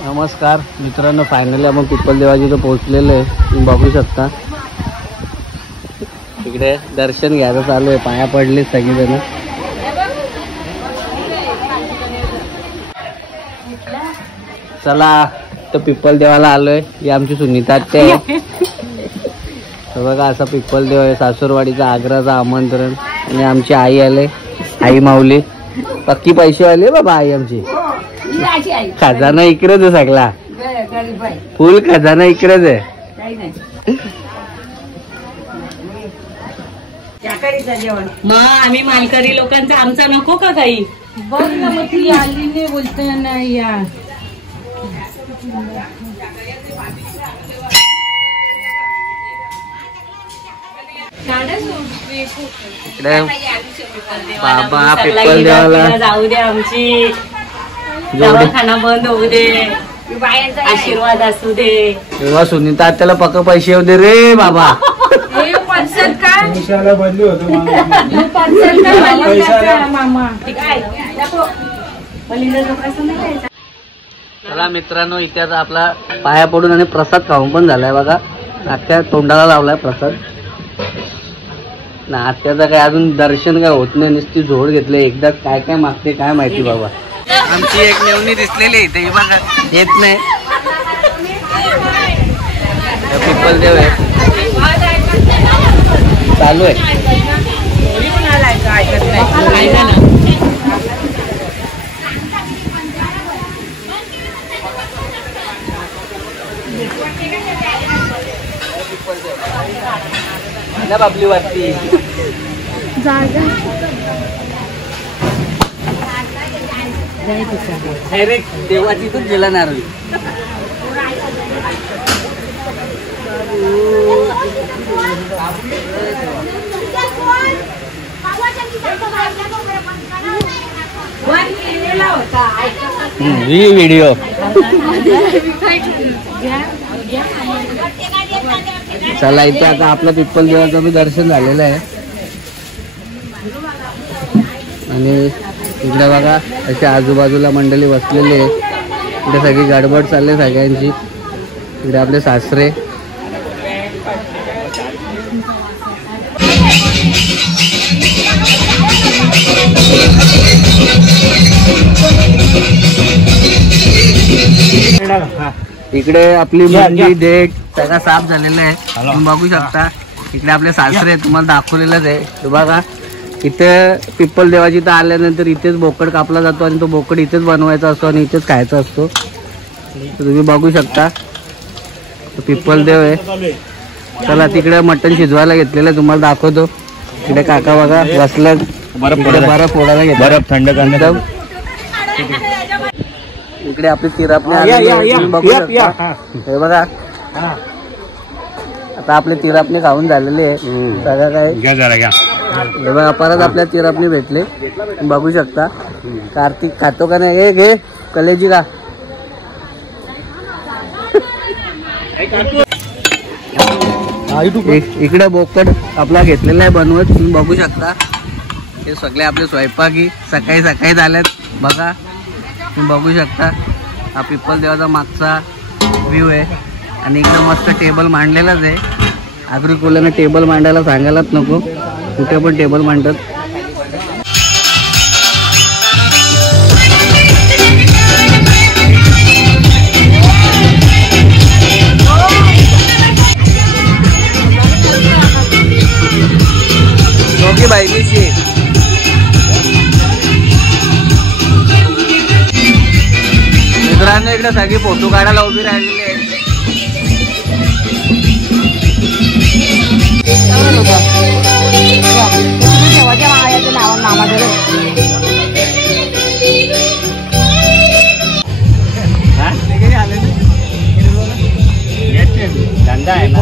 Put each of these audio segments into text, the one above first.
नमस्कार मित्रांनो, फायनली आपण पिपल देवाची पोहोचलेलो आहे. तुम्ही बघू शकता इकडे दर्शन घ्यायचं चालू आहे. पाया पडले सगळेजण. चला तर पिपल देवाला आलोय. ही आमची सुनीता आत्या आहे. बघा असा पिपल देव आहे. सासूरवाडीचा आग्राचा आमंत्रण. आणि आमची आई आले, आई माऊली. पक्की पैसे आले बाबा आई आमची. खजाना इकडेच आहे सगळा. फुल खजाना इकडेच आहे. मग आम्ही मालकरी लोकांचा आमचा नको का काही. बघ ना मग ती आली नाही बोलते ना या. इकडे बाबा पिपल देवाला जाऊ दे, आमची दवाखाना बंद होऊ दे, आशीर्वाद असू दे. तेव्हा सुनीता त्याला पक्क पैसे होते रे बाबा. चला मित्रांनो, इथे आता आपला पाया पडून आणि प्रसाद खाऊन पण झालाय बघा. आत्या तोंडाला लावलाय प्रसाद ना. आत्याचं काय अजून दर्शन काय होत नाही. नुसती झोड घेतले. एकदाच काय काय मागते काय माहिती बाबा. आमची एक नेवणी दिसलेली इथे बघा, येत नाही. पिपल देव आहे, चालू आहे. बाबली वरती जागा देवा तिथून गेला नारळी. ही व्हिडिओ. चला इथे आता आपलं पिपल देवाचं दर्शन झालेलं आहे. आणि इकडे बघा असे आजूबाजूला मंडळी बसलेली आहे. इकडे सगळी गडबड चालली सगळ्यांची. इकडे आपले सासरे. इकडे आपली मुलगी डेट सगळा साफ झालेला आहे. तुम्ही बघू शकता. इकडे आपले सासरे तुम्हाला दाखवलेलंच आहे. तो बघा इथे पिपल देवाची तर आल्यानंतर इथेच बोकड कापला जातो आणि तो बोकड इथेच बनवायचा असतो आणि इथेच खायचा असतो. तुम्ही बघू शकता पिपल देव आहे. चला तिकडे मटण शिजवायला घेतलेलं आहे, तुम्हाला दाखवतो. इकडे काका बघा बसल्यात. बरफ फोडायला घेतला, बरफ थंड करण्यात. इकडे आपली तिरापणे हे बघा. आता आपले तिरापणे खाऊन झालेले आहे सगळं काय. हे बघा परत आपल्या तिरापणे भेटले, बघू शकता. कार्तिक खातो का नाही. एक घे कलेजी का. इकडे बोकड आपला घेतलेला आहे बनवत. तुम्ही बघू शकता. हे सगळे आपले स्वयंपाकी सकाळी सकाळी झाल्यात बघा. तुम्ही बघू शकता. हा पिपल देवाचा मागचा व्ह्यू आहे. आणि इकडे मस्त टेबल मांडलेलाच आहे. आगरी कोल्याने टेबल मांडायला सांगायलाच नको, कुठे पण टेबल मांडतात. दोघी बायलीची मित्रांनो इकडे सगळी फोटो काढायला उभी राहिलेली आहे. धंदा आहे ना.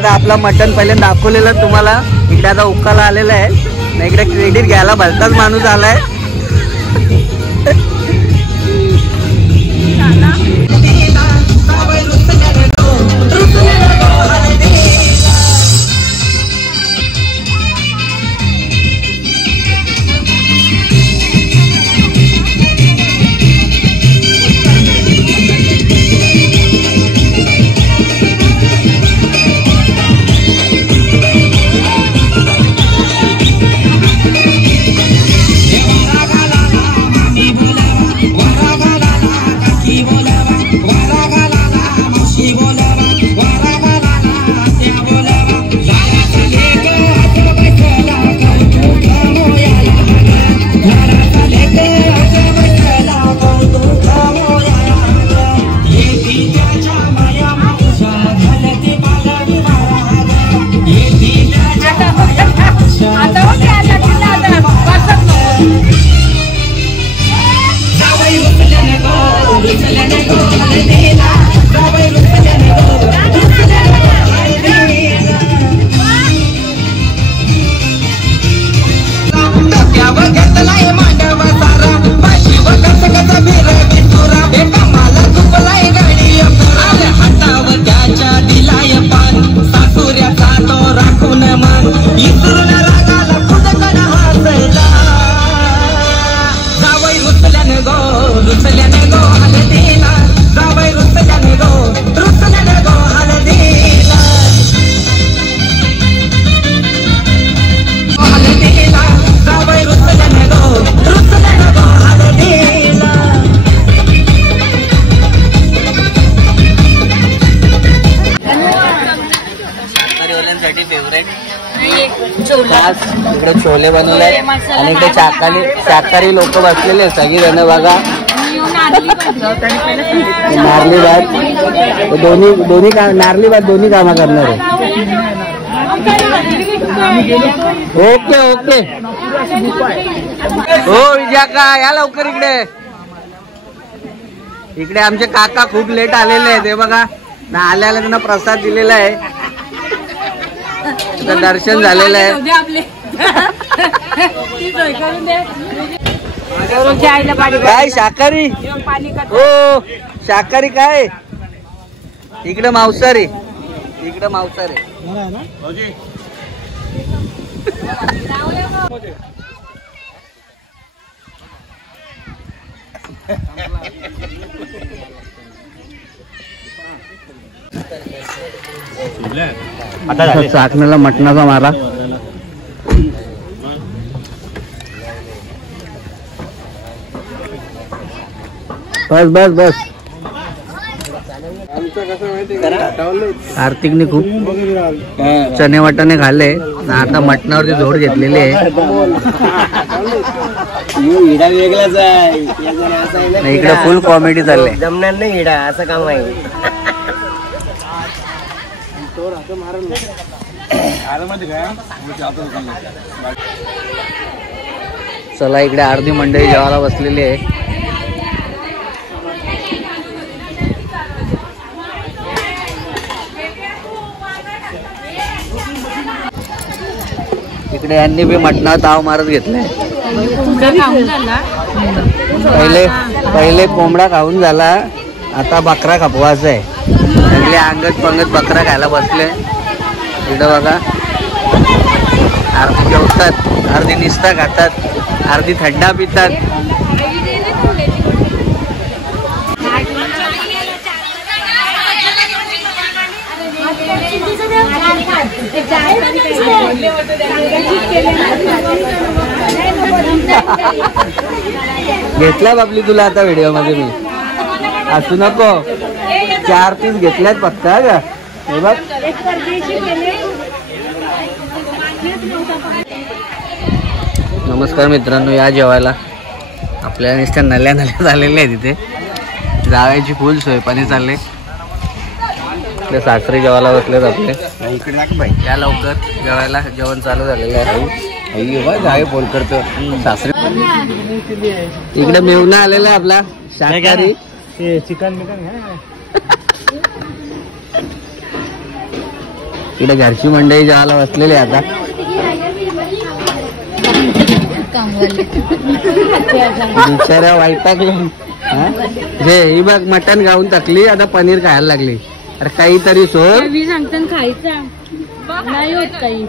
आता आपला मटण पहिले दाखवलेलं तुम्हाला. इकडे आता उकाला आलेला आहे ना, इकडे क्रेडिट घ्यायला भलताच माणूस आलाय. इकडे छोले बनवले आणि इकडे शाकाहारी लोक बसलेले सगळी जण बघा. नारली भात दोन्ही नारली भात दोन्ही कामं करणार आहे. ओके ओके हो विजया का या लवकर इकडे. इकडे आमचे काका खूप लेट आलेले आहेत. हे बघा ना, आल्याला त्यांना प्रसाद दिलेला आहे. दर्शन झालेलं आहे. काय शाकाहारी हो शाकाहारी काय इकडे मांसाहारी. इकडे मांसाहारी आता चाकण्याला मटणाचा मारा. बस बस बस. कार्तिकने खूप चणे वाटाणे खाल्ले. आता मटणावरची जोड घेतलेली आहे. वेगळाच आहे. इकडे फुल कॉमेडी चालले. जमणार नाही हिडा असं काम आहे. चला इकडे अर्धी मंडळी जेवायला बसलेली आहे. इकडे यांनी बी मटणा ताव मारत घेतलाय. पहिले कोंबडा खाऊन झाला, आता बकरा कापवायचा आहे. सगळे अंगत पंगत बकरा खायला बसले. इकडं बघा अर्धी जेवतात, अर्धी निस्ता खातात, अर्धी थंडा पितात. घेतला बापली तुला आता व्हिडिओ मध्ये मी. असू नको. 4 पीस घेतल्यात पक्का का. हे बघ नमस्कार मित्रांनो, या जेवायला. आपल्या नुसत्या नल्या झालेल्या आहे. तिथे जायची फुल सोय पाणी चालले. आपले सासरे जेवायला बसलेत आपले. या लवकर जेवायला. जेवण चालू झालेलं आहे. फोन करतो सासरे. इकडे मेवना आलेला आहे आपला शाकाहारी. चिकन इकडे घरची मंडळी जेवायला बसलेली आहे आता. बिचाऱ्या वैतागले. ही बघ मटण गाऊन टाकली, आता पनीर खायला लागली. अरे काहीतरी सोड. मी सांगतो खायचा नाही होत काही.